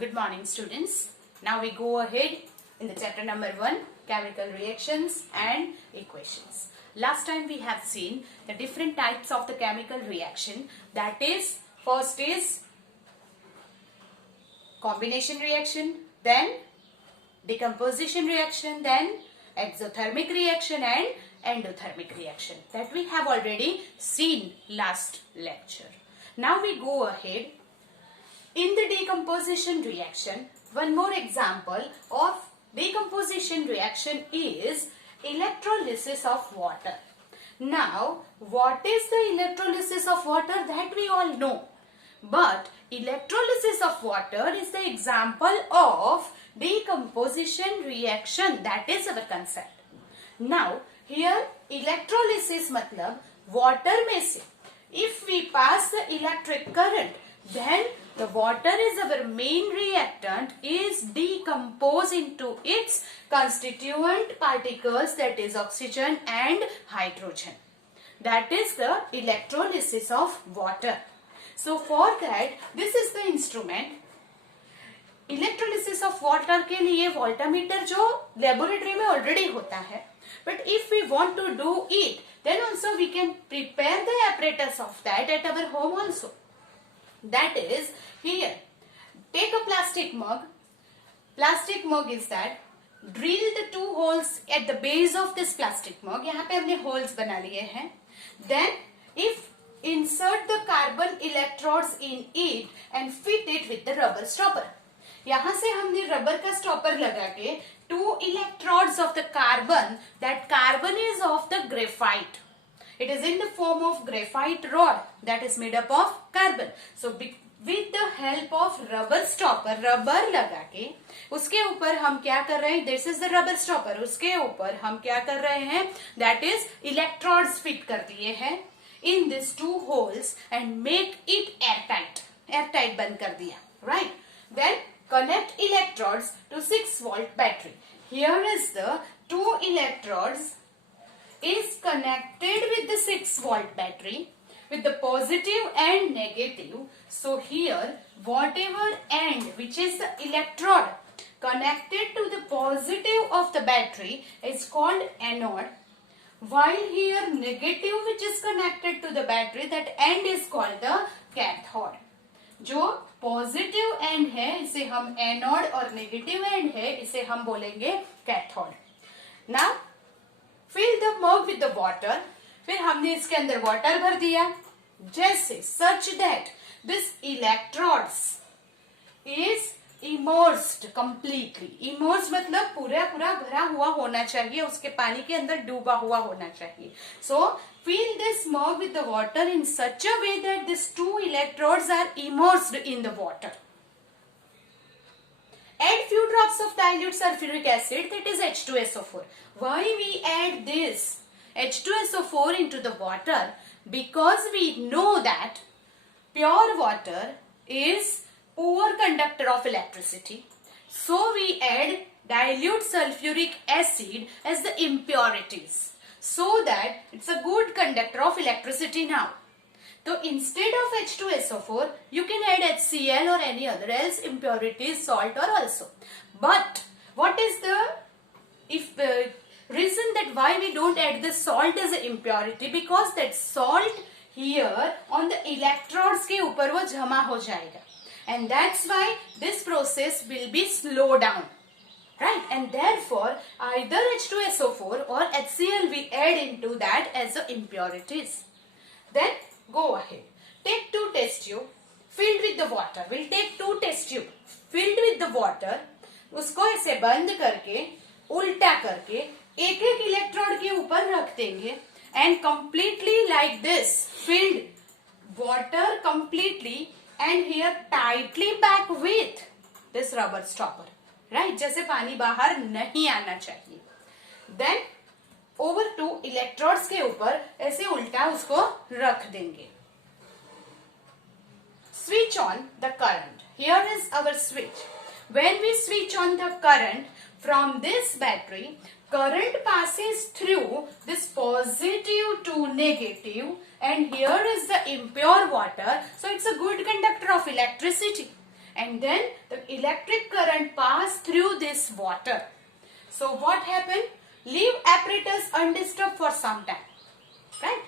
Good morning, students. Now we go ahead in the chapter number 1, chemical reactions and equations. Last time we have seen the different types of the chemical reaction. That is, first is combination reaction, then decomposition reaction, then exothermic reaction and endothermic reaction. That we have already seen last lecture. Now we go ahead. In the decomposition reaction, one more example of decomposition reaction is electrolysis of water. Now, what is the electrolysis of water? That we all know. But electrolysis of water is the example of decomposition reaction. That is our concept. Now, here electrolysis matlab water में से if we pass the electric current, then the water is our main reactant is decomposed into its constituent particles, that is oxygen and hydrogen. That is the electrolysis of water. So for that, this is the instrument. Electrolysis of water के लिए voltameter जो laboratory में already होता है, but if we want to do it then also we can prepare the apparatus of that at our home also. That is, here take a plastic mug. Plastic mug is that, drill the 2 holes at the base of this plastic mug. यहाँ पे हमने holes बना लिए हैं. Then if insert the carbon electrodes in it and fit it with the rubber stopper. यहाँ से हमने rubber का स्टॉपर लगा के 2 electrodes of the carbon, that carbon is of the graphite. It is in the form of graphite rod that is made up of carbon. So with the help of rubber stopper, rubber लगा के उसके ऊपर हम क्या कर रहे हैं? This is the rubber stopper. उसके ऊपर हम क्या कर रहे हैं? That is electrodes fit कर दिए हैं in these 2 holes and make it airtight. Airtight बंद कर दिया, right? Then connect electrodes to 6-volt battery. Here is the 2 electrodes is connected with the 6-volt battery with the positive and negative. So here whatever end which is the electrode connected to the positive of the battery is called anode, while here negative which is connected to the battery, that end is called the cathode. जो positive and है इसे हम anode और negative and है इसे हम बोलेंगे cathode. Now fill the mug with the water. फिर हमने इसके अंदर वाटर भर दिया, जैसे such that this electrodes is immersed completely. Immersed मतलब पूरा पूरा भरा हुआ होना चाहिए, उसके पानी के अंदर डूबा हुआ होना चाहिए. सो fill this mug with the water in such a way that these 2 electrodes are immersed in the water. Add few drops of dilute sulfuric acid, that is H2SO4. Why we add this H2SO4 into the water? Because we know that pure water is poor conductor of electricity. So we add dilute sulfuric acid as the impurities, so that it's a good conductor of electricity now. So instead of H2SO4, you can add HCl or any other else impurities, salt or also. But what is the reason that why we don't add the salt as an impurity? Because that salt here on the electrodes के ऊपर वो जमा हो जाएगा, and that's why this process will be slowed down. Right, and therefore either H2SO4 or HCl we add into that as the impurities. Then go ahead. Take 2 test tube filled with the water. We'll take 2 test tube filled with the water. उसको ऐसे बंद करके उल्टा करके एक एक electrode के ऊपर रख देंगे and completely like this filled water completely and here tightly packed with this rubber stopper. Right, जैसे पानी बाहर नहीं आना चाहिए. देन ओवर 2 इलेक्ट्रोड्स के ऊपर ऐसे उल्टा उसको रख देंगे. Switch on the current. Here is our switch. When we switch on the current from this battery, current passes through this positive to negative, and here is the impure water, so it's a good conductor of electricity. and then the electric current pass through this water. So what happened? Leave apparatus undisturbed for some time, right?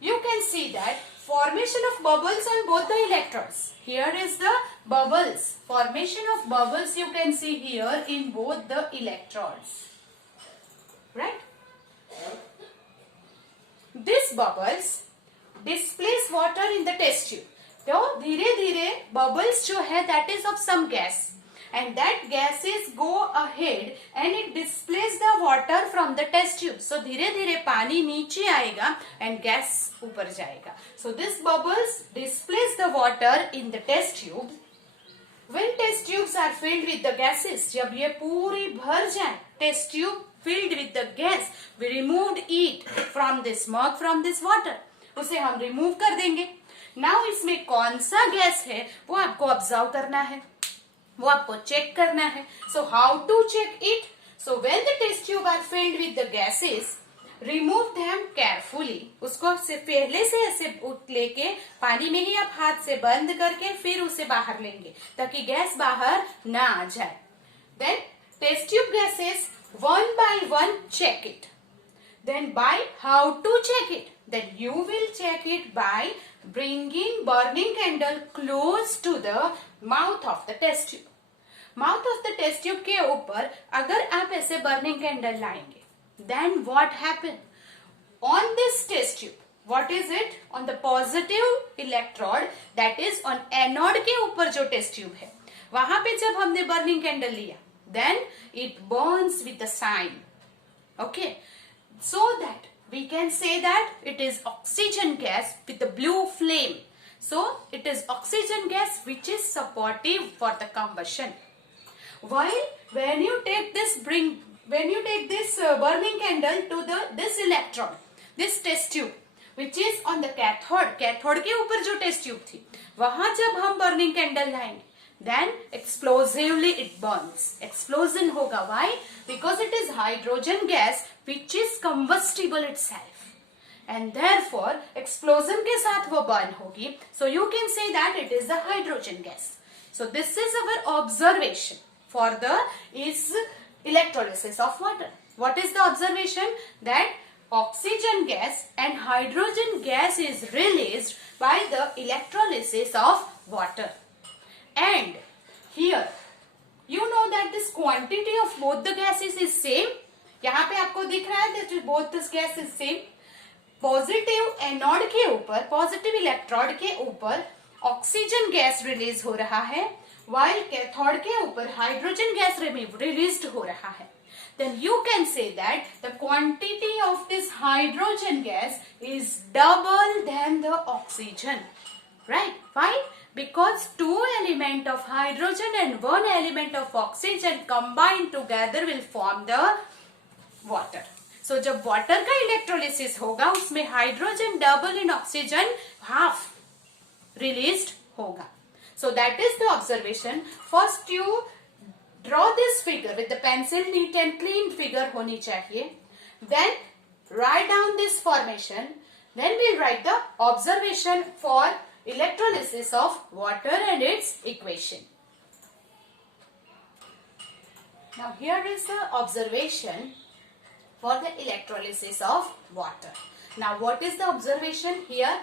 You can see that formation of bubbles on both the electrodes. Here is the bubbles. Formation of bubbles you can see here in both the electrodes, right? These bubbles displace water in the test tube. तो धीरे धीरे bubbles जो है that is of some gas and that gases go ahead and it displaces the water from the test tube. So धीरे धीरे पानी नीचे आएगा and gas ऊपर जाएगा. So these bubbles displace the water in the test tube. When test tubes are filled with the gases, जब ये पूरी भर जाए, test tube filled with the gas, we removed it from this mug, from this water. उसे हम remove कर देंगे. Now इसमें कौन सा गैस है वो आपको ऑब्जर्व करना है, वो आपको चेक करना है. So how to check it? So when the test tube are filled with the gases, remove them carefully. उसको से पहले से ऐसे लेके पानी में ही आप हाथ से बंद करके फिर उसे बाहर लेंगे ताकि गैस बाहर ना आ जाए. Then test tube gases one by one check it. Then by how to check it? Then you will check it by bringing burning candle close to the mouth of the test tube. Mouth of the test tube के ऊपर अगर आप ऐसे burning candle लाएंगे, then what happen? On this test tube, what is it? On the positive electrode, that is on anode के ऊपर जो test tube है, वहां पे जब हमने burning candle लिया, then it burns with the sign. Okay, so that we can say that it is oxygen gas with the blue flame. So it is oxygen gas which is supportive for the combustion. While when you take this burning candle to this electrode, this test tube which is on the cathode के ऊपर जो test tube थी, वहां जब हम burning candle लाएंगे, then explosively it burns. Explosion होगा. Why? Because it is hydrogen gas which is combustible itself, and therefore explosion के साथ वो burn होगी. So you can say that it is the hydrogen gas. So this is our observation for the electrolysis of water. What is the observation? That oxygen gas and hydrogen gas is released by the electrolysis of water. And here you know that this quantity of both the gases is same. यहाँ पे आपको दिख रहा है that both this gas is same. Positive anode के ऊपर, positive electrode के ऊपर ऑक्सीजन गैस रिलीज हो रहा है, while कैथोड के ऊपर हाइड्रोजन गैस रिलीज हो रहा है. Then you can say that the quantity of this hydrogen gas is double than the oxygen, right? Why? Because two elements of hydrogen and one element of oxygen combined together will form the water. So जब water का electrolysis होगा उसमें hydrogen double and oxygen half released होगा. So that is the observation. First you draw this figure with the pencil, neat and clean figure होनी चाहिए. Then write down this formation. Then we'll write the observation for electrolysis of water and its equation. Now here is the observation for the electrolysis of water. Now what is the observation here?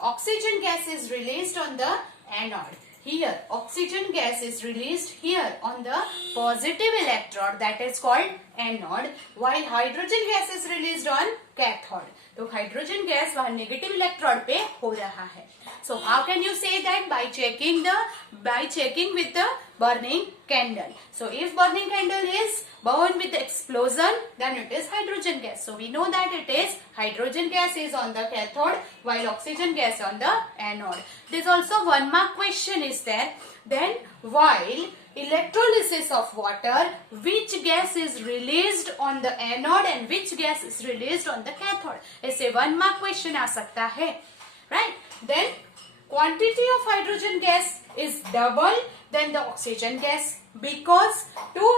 Oxygen gas is released on the anode. Here oxygen gas is released here on the positive electrode, that is called anode, while hydrogen gas is released on cathode. तो hydrogen gas वहां negative electrode पे हो रहा है. So how can you say that? By checking with the burning candle. So if burning candle is burned with the explosion, then it is hydrogen gas. So we know that it is hydrogen gas is on the cathode while oxygen gas on the anode. There's also one mark question is there. Then while electrolysis of water, which gas is released on the anode and which gas is released on the cathode? ऐसे one mark question आ सकता है, right? Then quantity of hydrogen gas is double than the oxygen gas because two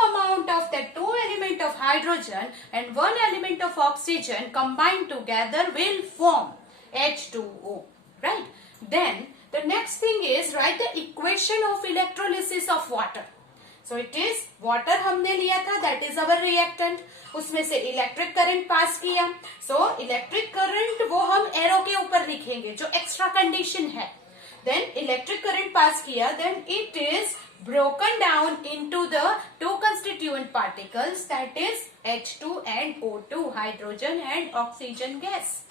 element of hydrogen and one element of oxygen combined together will form H2O, right? Then The next thing is write the equation of electrolysis of water. So it is water हमने लिया था, that is our reactant. उसमें से electric current pass किया. So electric current वो हम arrow के ऊपर लिखेंगे जो एक्स्ट्रा कंडीशन है. Then electric current pass किया, then it is broken down into the two constituent particles, that is H2 and O2, hydrogen and oxygen gas.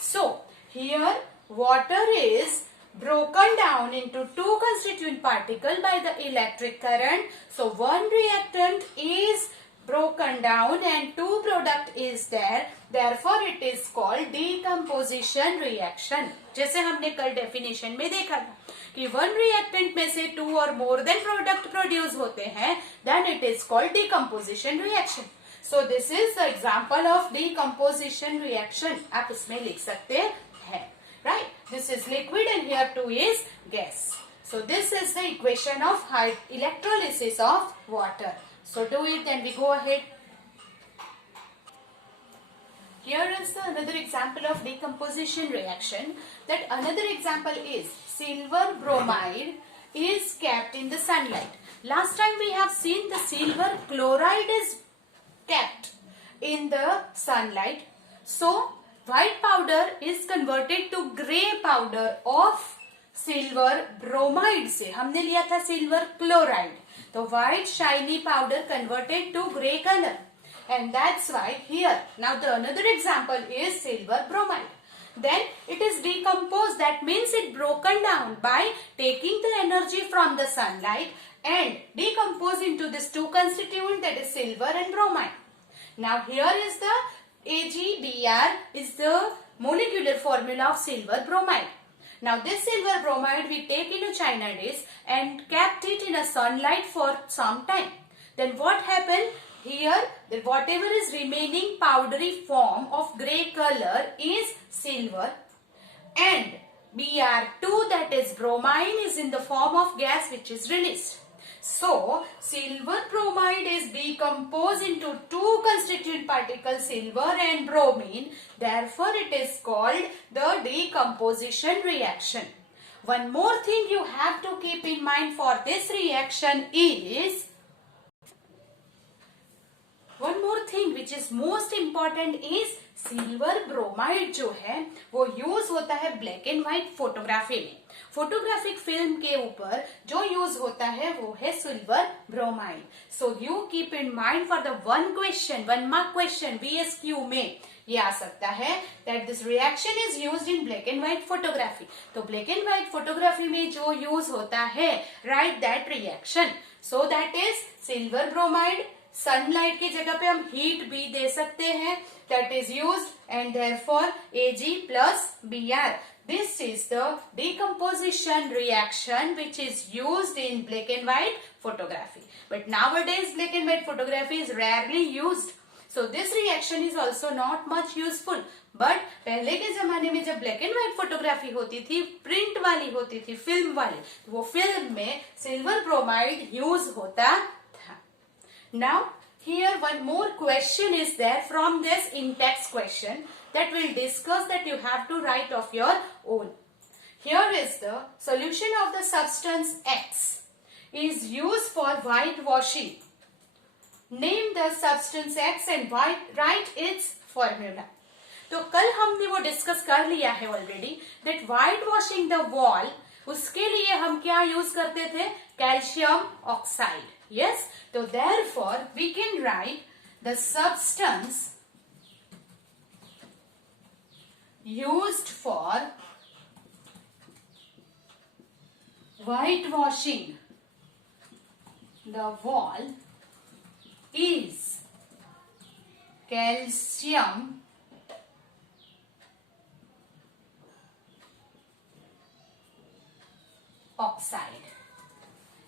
So here water is broken down into two constituent particles by the electric current. So one reactant is broken down and two product is there, therefore it is called decomposition reaction. जैसे हमने कल definition में देखा था कि one reactant में से to और मोर देन प्रोडक्ट प्रोड्यूस होते हैं, then it is called decomposition reaction. So this is the example of decomposition reaction. आप इसमें लिख सकते हैं, right? This is liquid and here 2 is gas. So this is the equation of electrolysis of water. So do it and we go ahead. Here is another example of decomposition reaction. That another example is silver bromide is kept in the sunlight. Last time we have seen the silver chloride is kept in the sunlight. So white powder is converted to grey powder of silver bromide से हमने लिया था silver chloride. तो white shiny powder converted to grey color. And that's why here, now the another example is silver bromide. Then it is decomposed, that means it broken down by taking the energy from the sunlight and decompose into this two constituent, that is silver and bromide. Now here is the AgBr is the molecular formula of silver bromide. Now this silver bromide we take in a china dish and kept it in a sunlight for some time. Then what happened? Here, whatever is remaining powdery form of grey color is silver, and Br2, that is bromine, is in the form of gas which is released. So, silver bromide is decomposed into two constituent particles, silver and bromine. Therefore, it is called the decomposition reaction. One more thing you have to keep in mind for this reaction is, one more thing which is most important is silver bromide जो है वो use होता है black and white photography में. Photographic film के ऊपर जो use होता है वो है silver bromide. So you keep in mind for the one mark question VSQ में ये आ सकता है that this reaction is used in black and white photography. तो ब्लैक एंड व्हाइट फोटोग्राफी में जो यूज होता है, right that reaction. So that is silver bromide. Sunlight की जगह पे हम हीट भी दे सकते हैं, that is used, and therefore Ag plus Br. This is the decomposition reaction which is used in black and white photography. But nowadays black and white photography is rarely used. So this reaction is also not much useful. But पहले के जमाने में जब black and white photography होती थी, print वाली होती थी, फिल्म वाली, तो वो फिल्म में सिल्वर ब्रोमाइड यूज होता था. Now here one more question is there from this in-text question that we'll discuss, that you have to write of your own. Here is the solution of the substance X is used for whitewashing. Name the substance X and write its formula. तो कल हमने वो discuss कर लिया है already that whitewashing the wall, उसके लिए हम क्या यूज करते थे? Calcium oxide. Yes, so therefore we can write the substance used for whitewashing the wall is calcium oxide.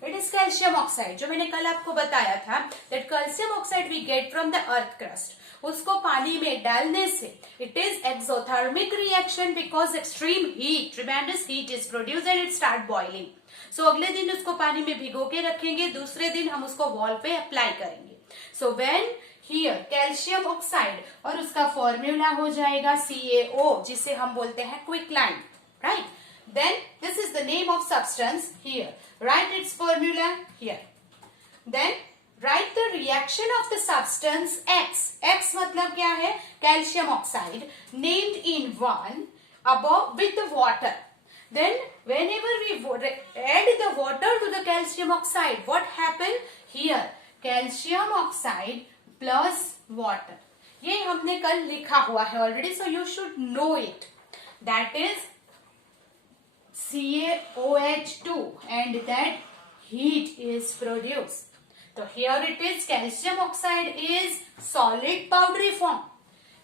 It is calcium oxide. जो मैंने कल आपको बताया था that calcium oxide we get from the earth crust. उसको पानी में डालने से it is exothermic reaction because extreme heat, tremendous heat is produced and it start boiling. So अगले दिन उसको पानी में भिगो के रखेंगे, दूसरे दिन हम उसको वॉल पे अप्लाई करेंगे. So when here calcium oxide और उसका फॉर्मूला हो जाएगा CaO, जिसे हम बोलते हैं quick lime, right? Then this is the name of substance here. Write its formula here. Then write the reaction of the substance X. X मतलब क्या है? Calcium oxide named in 1 above with the water. Then whenever we add the water to the calcium oxide, what happen? Here calcium oxide plus water. ये हमने कल लिखा हुआ है already, so you should know it. That is CaOH2 and that heat is produced. So here it is, calcium oxide is solid powdery form.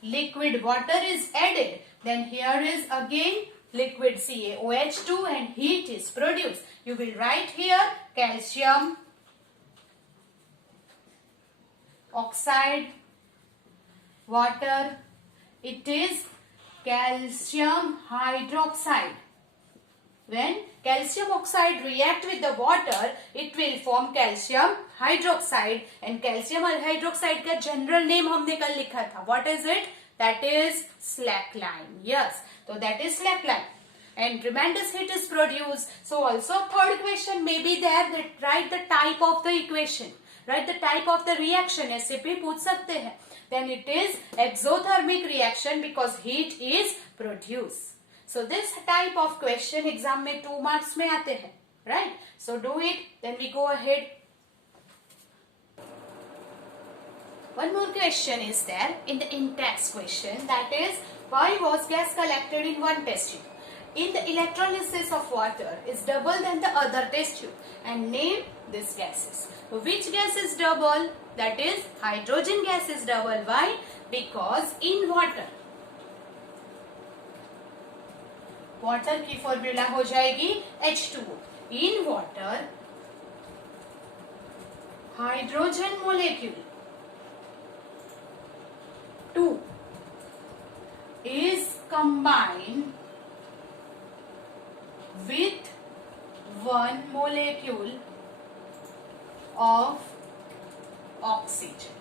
Liquid water is added. Then here is again liquid CaOH2 and heat is produced. You will write here calcium oxide, water. It is calcium hydroxide. When calcium oxide react with the water, it will form calcium hydroxide. And calcium hydroxide का general name हमने कल लिखा था. What is it? That is slackline. Yes. So that is slackline. And tremendous heat is produced. So also third question may be there that write the type of the equation. Write the type of the reaction. ऐसे भी पूछ सकते हैं. Then it is exothermic reaction because heat is produced. So this type of question exam में 2 marks में आते हैं, right? So do it. Then we go ahead. One more question is there in the in-text question, that is, why was gas collected in one test tube? In the electrolysis of water is double than the other test tube, and name these gases. Which gas is double? That is hydrogen gas is double. Why? Because in water की formula हो जाएगी H2O. In water hydrogen molecule 2 is combined with 1 molecule of oxygen.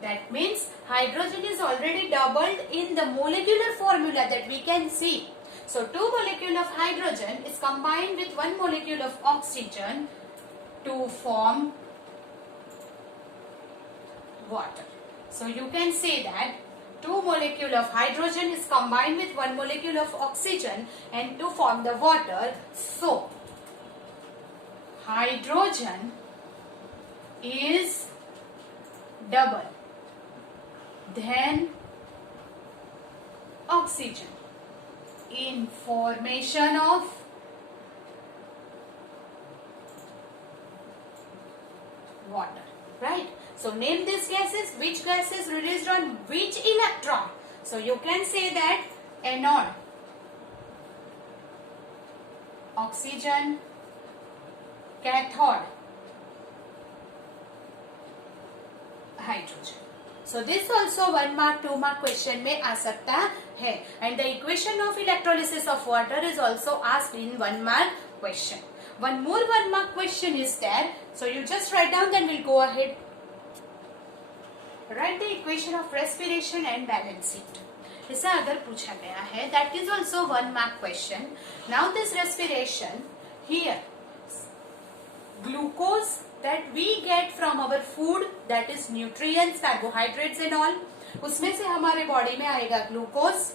That means hydrogen is already doubled in the molecular formula that we can see. So 2 molecule of hydrogen is combined with 1 molecule of oxygen to form water. So you can say that 2 molecule of hydrogen is combined with 1 molecule of oxygen and to form the water. So hydrogen is double than oxygen in formation of water, right? So name these gases. Which gas is released on which electron? So you can say that anode, oxygen, cathode, hydrogen. So this also 1 mark 2 mark question में आ सकता है. And the equation of electrolysis of water is also asked in 1 mark question. One more 1 mark question is there. So you just write down, then we'll go ahead. Write the equation of respiration and balance it. ऐसा अगर पूछा गया है, that is also 1 mark question. Now this respiration here, glucose that we get from our food, that is nutrients, carbohydrates and all, उसमें से हमारे body में आएगा ग्लूकोज.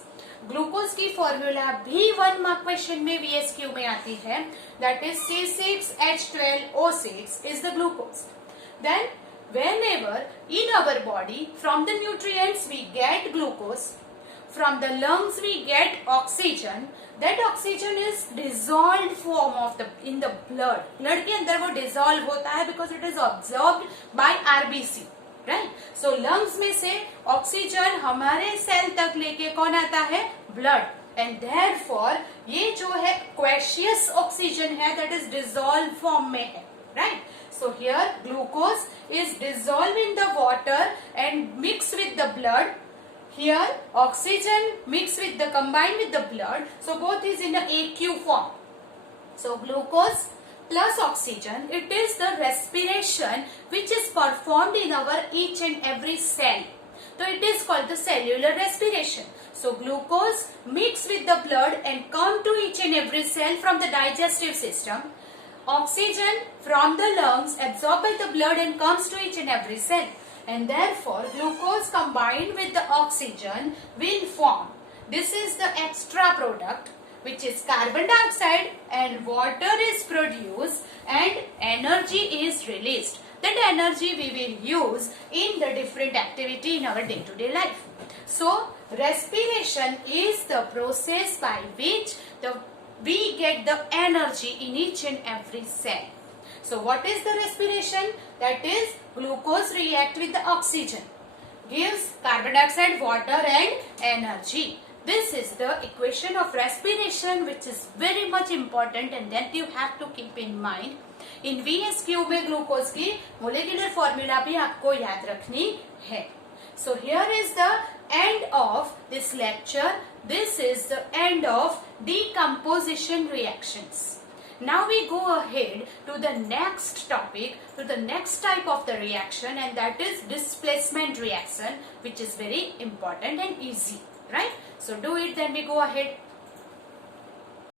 ग्लूकोज की फॉर्मूला भी 1 मार्क क्वेश्चन में VSQ में आती है. That is C6H12O6 is the glucose. Then whenever in our body from the nutrients we get glucose, from the lungs we get oxygen, that oxygen is dissolved form of the in the blood. Blood के अंदर वो dissolve होता है because it is absorbed by RBC, right? So lungs में से oxygen हमारे cell तक लेके कौन आता है? Blood. And therefore ये जो है aqueous oxygen है, that is dissolved form में है, right? So here glucose is dissolved in the water and mixed with the blood. Here oxygen mixed with the combined with the blood, so both is in a AQ form. So glucose plus oxygen, it is the respiration which is performed in our each and every cell. So it is called the cellular respiration. So glucose mix with the blood and come to each and every cell from the digestive system. Oxygen from the lungs absorbed by the blood and comes to each and every cell. And therefore glucose combined with the oxygen will form. This is the extra product, which is carbon dioxide, and water is produced and energy is released. That energy we will use in the different activity in our day-to-day life. So respiration is the process by which we get the energy in each and every cell. So what is the respiration? That is, glucose react with the oxygen, gives carbon dioxide, water and energy. This is the equation of respiration, which is very much important and that you have to keep in mind. In VSQ में glucose की molecular formula भी आपको याद रखनी है. So here is the end of this lecture. This is the end of decomposition reactions. Now we go ahead to the next topic, to the next type of the reaction, and that is displacement reaction, which is very important and easy, right? So do it, then we go ahead.